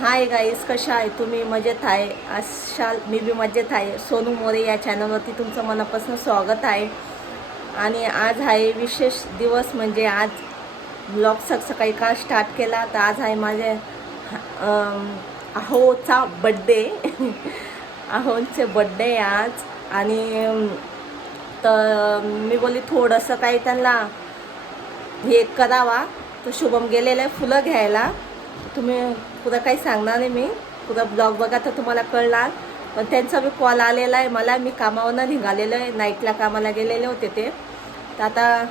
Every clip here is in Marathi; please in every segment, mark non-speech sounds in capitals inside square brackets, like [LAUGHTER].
हाय गाईस कशा आहे तुम्ही? मजेत आहे? अशाल मी बी मजेत आहे. सोनू मोरे या चॅनलवरती तुमचं मनापासून स्वागत आहे. आणि आज आहे विशेष दिवस म्हणजे आज ब्लॉग सक सकाळी का स्टार्ट केला? तर आज आहे माझे अहोचा बड्डे [LAUGHS] अहोंचे बड्डे आज. आणि तर मी बोलली थोडंसं काही त्यांना हे करावा. तो शुभम गेलेला आहे फुलं घ्यायला. तुम्ही पुढं काही सांगणार नाही मी. पुढं ब्लॉग बघा तर तुम्हाला कळणार. पण त्यांचा मी कॉल आलेला आहे. मला मी कामावरनं निघालेलं आहे. नाईटला कामाला गेलेले होते ते. तर आता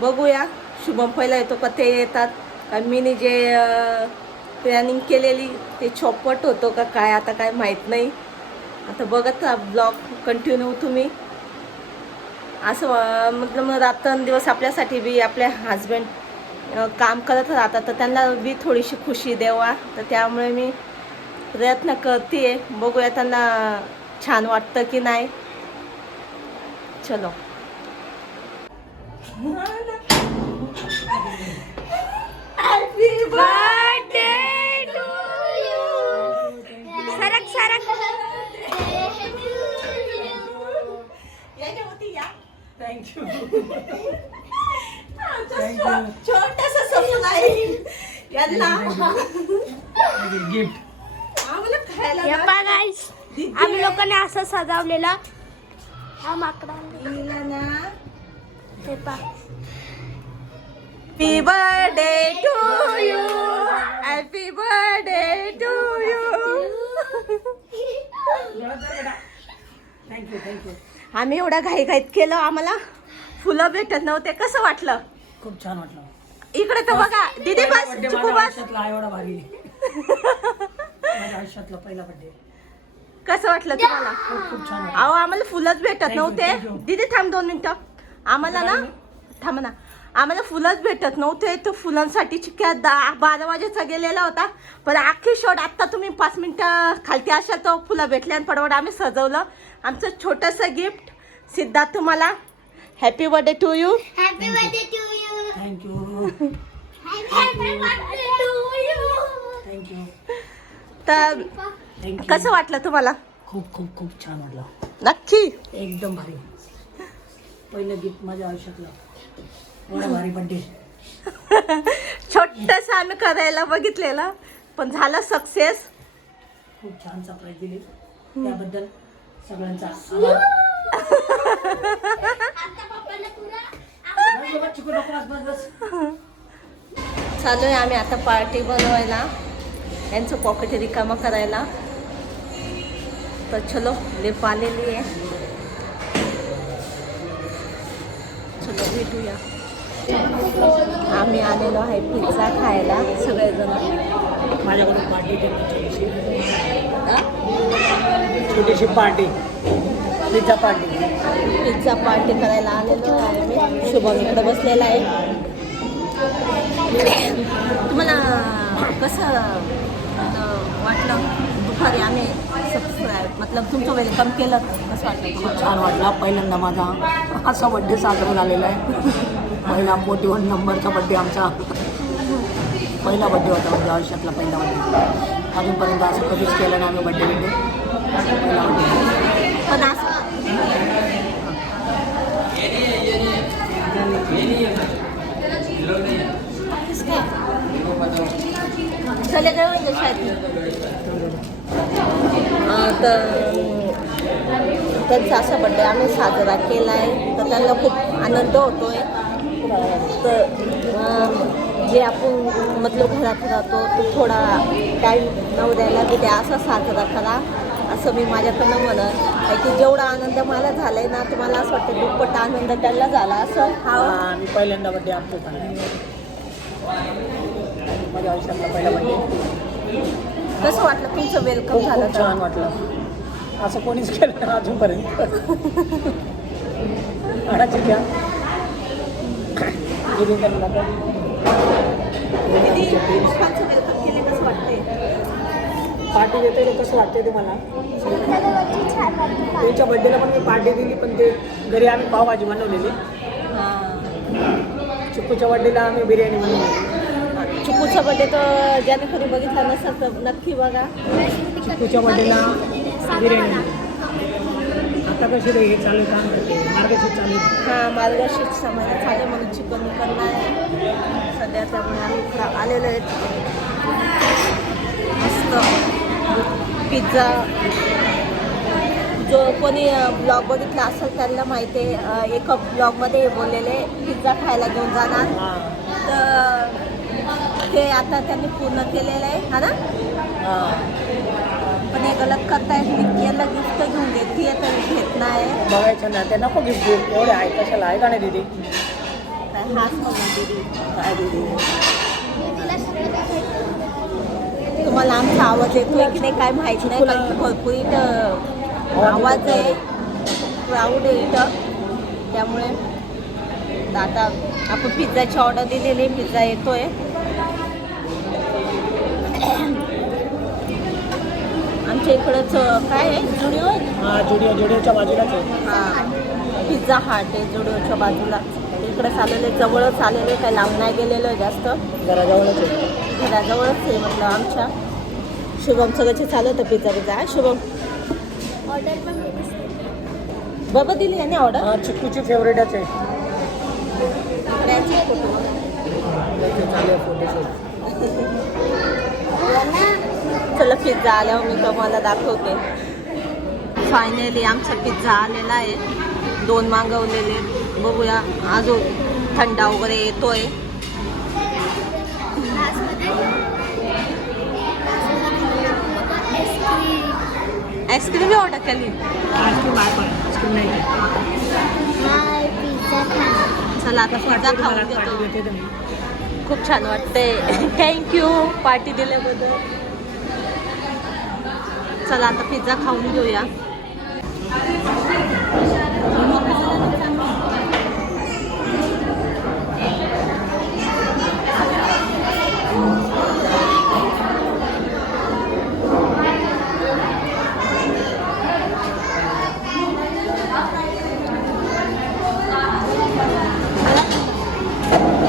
बघूया. शुभम पहिला येतो का? ते येतात. का मीनी जे प्लॅनिंग केलेली ते चौपट होतो का? काय आता काय माहीत नाही. आता बघत ब्लॉग कंटिन्यू तुम्ही. असं मतलब मग रात्रंदिवस आपल्यासाठी बी आपल्या हजबंड काम करत राहतात तर त्यांना बी थोडीशी खुशी द्यावा. तर त्यामुळे मी प्रयत्न करते बघूया त्यांना छान वाटतं की नाही. चलो. सरक सरक थँक्यू छोटासा सपून आहे यांना. गिफ्ट आम्हाला खायला हे ना- पहा guys, आम्ही लोकांनी असं सजावलेला. हा माकडा. दिला ना. हे पहा. Happy birthday to you happy birthday to you thank you thank you आम्ही एवढा घाईघाईत केलं आम्हाला. फुलं भेटत नव्हते. कसं वाटलं? खूप छान वाटलं. इकडे तर बघा दीदी बस चिकू बस. आयुष्यातला एवढा भारी. माझ्या आयुष्यातला पहिला बड्डे कसं वाटलं तुम्हाला? खूप खूप छान वाटलं. अहो आम्हाला फुलंच भेटत नव्हते. दीदी थांब दोन मिनिटं. आम्हाला ना थांब ना. आम्हाला फुलंच भेटत नव्हते. तर फुलांसाठी चिक्क्या दहा बारा वाजेचा गेलेला होता. पण अख्खी शॉट आत्ता तुम्ही पाच मिनिटं खालती असाल तर फुलं भेटले आणि पडवड आम्ही सजवलं. आमचं छोटंसं गिफ्ट सिद्धार्थ तुम्हाला happy birthday to you happy birthday to you thank you happy birthday to you thank you तर कसं वाटलं तुम्हाला? खूप खूप खूप छान वाटलं. नक्की. एकदम भारी. पहिलं गिफ्ट माझ्या आयुष्यातलं. एवढा भारी बड्डे. छोटंसं आम्ही करायला बघितलेलं पण झालं सक्सेस खूप छान सरप्राईज दिली. त्याबद्दल सगळ्यांचा चालू आहे आम्ही आता पार्टी बनवायला. यांचं पॉकेट रिकामं करायला. तर चलो लेप आलेली आहे. चलो भेटूया. आम्ही आलेलो आहे पिझ्झा खायला सगळेजण. माझ्याकडून पार्टी हा? छोटीशी party. Pizza party. Pizza party करायला आलेलो आहे आम्ही शुभम इकडे बसलेला आहे. तुम्हाला कसं वाटलं? दुपारी आम्ही सबस्क्राईब मतलब तुमचं वेलकम केलं कसं वाटलं खूप छान वाटला. पहिल्यांदा माझा असा बड्डे साजरा झालेला आहे. पहिला मोठी वन नंबरचा बड्डे आमचा. पहिला बड्डे होता माझ्या आयुष्यातला पहिला बड्डे. अजूनपर्यंत असं कधीच केलं नाही आम्ही बड्डे बिड्डे पहिला बड्डे पण असं होंगे शायद अं, तर त्यांचा असा बड्डे आम्ही साजरा केला आहे तर त्यांना खूप आनंद होतो आहे तर जे आपण मतलब घरात राहतो तो थोडा टाईम नवऱ्याला बी द्या असा साजरा करा. असं मी माझ्याकडनं म्हणत. आहे की जेवढा आनंद मला झाला आहे ना तुम्हाला असं वाटतं दुप्पट आनंद त्यांना झाला. असं हा आणि पहिल्यांदा बड्डे झाला माझ्या आयुष्यातला पहिला बड्डे कसं वाटलं? तुमचं वेलकम झालं खूप? छान वाटलं. असं कोणीच केलं अजूनपर्यंत. आणायची घ्या. पार्टी देते ते कसं वाटते ते मला? त्यांच्या बड्डेला पण मी पार्टी दिली पण ते घरी आम्ही पावभाजी बनवलेली. चिकूच्या बड्डेला आम्ही बिर्याणी बनवली. चिकूचा बड्डे तर ज्याने कधी बघितला नसेल तर नक्की बघा. चिकूच्या बड्डेला आता कशी रे हे चालू काम करते. मार्गशीर चालू आहे. हा मार्गशीर्ष महिना चालू म्हणून चिकन विकन नाही. सध्या त्यामुळे आम्ही आलेलो आहेत. मस्त. पिझ्झा. जो कोणी ब्लॉग बघितला असेल त्यांना माहिती आहे एका ब्लॉगमध्ये बोललेले पिझ्झा खायला घेऊन जाणार. तर ते आता त्यांनी पूर्ण केलेलं आहे हा ना? पण हे गलत करतायत मी गिफ्ट घेऊन देते तर घेत नाही. बघायचं ना ते नको गिफ्ट देऊ एवढे आहे कशाला आहे का नाही दिदी हाच काय दिली तुम्हाला आमचा आवाज येतोय की नाही काय माहिती नाही कारण की भरपूर इथं आवाज आहे. क्राऊड आहे इथं. त्यामुळे आता आपण पिझ्झाची ऑर्डर दिलेली आहे पिझ्झा येतोय. आमच्या इकडंच काय आहे? जुडिओ आहे? हा जुडिओ जुडिओच्या बाजूलाच आहे. हां पिझ्झा हाट आहे जुडिओच्या बाजूला. इकडे आलेले जवळच आलेले काही लांब नाही गेलेलो आहे जास्त. जरा जवळच आहे. घराजवळच आहे म्हटलं आमच्या. शुभम सगळ्याचे चालू होतं पिझ्झा पिझ्झा. हा शुभम. ऑर्डर पण बाबा दिली याने ऑर्डर हा चिकूची फेवरेटच आहे. त्याचे चला पिझ्झा आल्यावर मी तुम्हाला दाखवते. फायनली आमचा पिझ्झा आलेला आहे. दोन मागवलेले. बघूया अजून थंडा वगैरे येतोय. आईस्क्रीम ऑर्डर केली. नाही चला आता पिझ्झा खाऊन घेतो. खूप छान वाटते थँक्यू पार्टी दिल्याबद्दल. चला आता पिझ्झा खाऊन घेऊया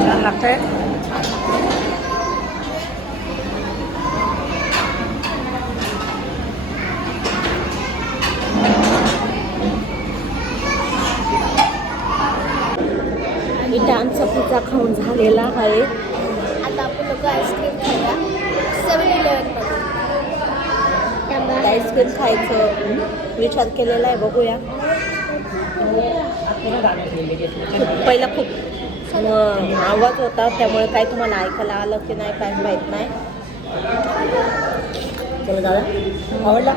छान लागतंय इथे आमचा पिझ्झा खाऊन झालेला आहे आता आपण लोक आईस्क्रीम खाऊया सेवन इलेवनमध्ये आईस्क्रीम खायचं. विचार केलेला आहे बघूया. पहिला खूप आवाज होता त्यामुळे काय तुम्हाला ऐकायला आलं की नाही काय माहीत नाही. चला दादा आवडला?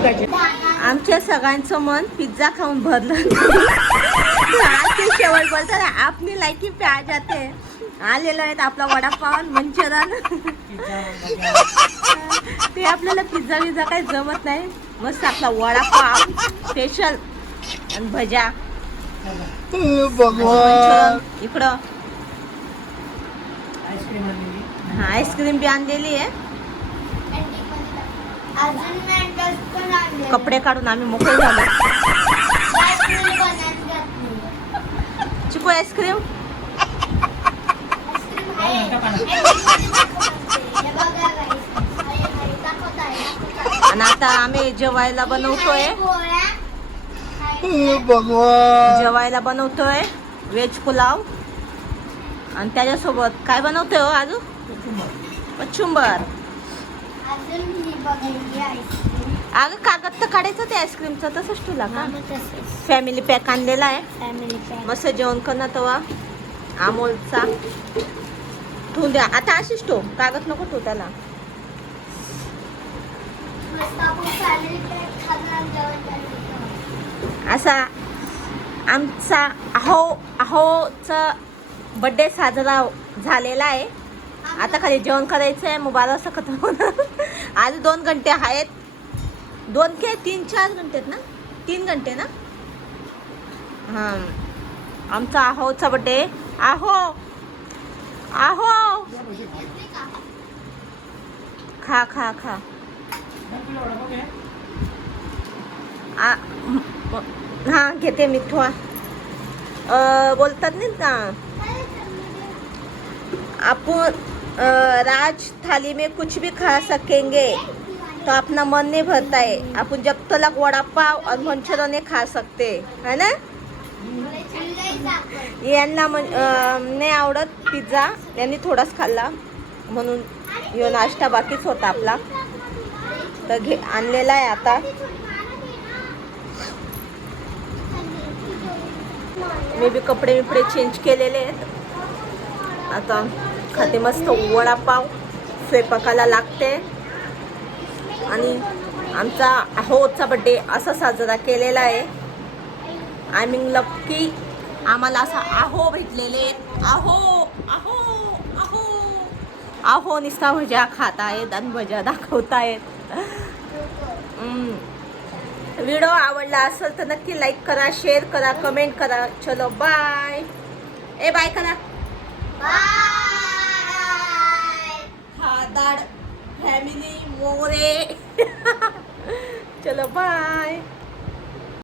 खायची आमच्या सगळ्यांचं मन पिझ्झा खाऊन भरलं. शेवट बोलतात आपली लायकी प्या जाते. आलेलं आहेत आपला वडापाव मंचुरन ते आपल्याला पिझ्झा विझ्झा काही जमत नाही. मस्त आपला वडापाव स्पेशल आणि भज्या. मंचुरन इकडं. आईस्क्रीम आणलेली हा आईस्क्रीम बी आणलेली आहे. अजून मॅंगोज पण आणले कपडे काढून आम्ही मोकळे झालो आईस्क्रीम बनवून घातली चिकू आईस्क्रीम आईस्क्रीम आहे हे बघा guys. आहे, आहे. दाखवत आहे, दाखवत आहे. आणि आता आम्ही जेवायला बनवतोय. जेवायला बनवतोय व्हेज पुलाव आणि त्याच्यासोबत काय बनवतोय हो आजू कचुंबर अजून ही बघायची आईस्क्रीम अगं कागद तर काढायचं ते आईस्क्रीमचं तसंच तुला का? फॅमिली पॅक आणलेला आहे. फॅमिली पॅक मस्त जेवण करणं तवा. अमोलचा. ठेवून द्या. आता अशीच ठेव. कागद नको ठेवू त्याला. असा आमचा अहो अहोचा बड्डे साजरा झालेला आहे. आता खाली जेवण करायचं आहे बारा वाजता खतम होणार. आज दोन घंटे आहेत. दोन के तीन चार घंटे आहेत ना? तीन घंटे ना? हां आमचा आहोचा बड्डे आहो. आहो. खा खा खा. हा घेते मिठवा बोलतात नाही का आपण राज थाली में कुछ भी खा सकेंगे तो अपना मन नहीं भरता है। अपन जब तक वड़ा पाव और मंचूरियन नहीं खा सकते है ना? यांना नाही आवडत पिझ्झा यांनी थोडाच खाल्ला म्हणून यो नाश्ता बाकीच होता आपला. तर घे आणलेला आहे आता. मी बी कपडे बिपडे चेंज केलेले आहेत. आता खाते मस्त वडापाव स्वयंपाकाला लागते. आणि आमचा अहोचा बड्डे असा साजरा केलेला आहे. आय मीन लक्की आम्हाला असा आहो भेटलेले आहो आहो आहो. आहो निस्ता भज्या खात आहेत आणि भज्या दाखवत आहेत व्हिडिओ आवडला असेल तर नक्की लाईक करा शेअर करा कमेंट करा. चलो बाय ए बाय करा. खादाड फॅमिली मोरे. [LAUGHS] चलो बाय.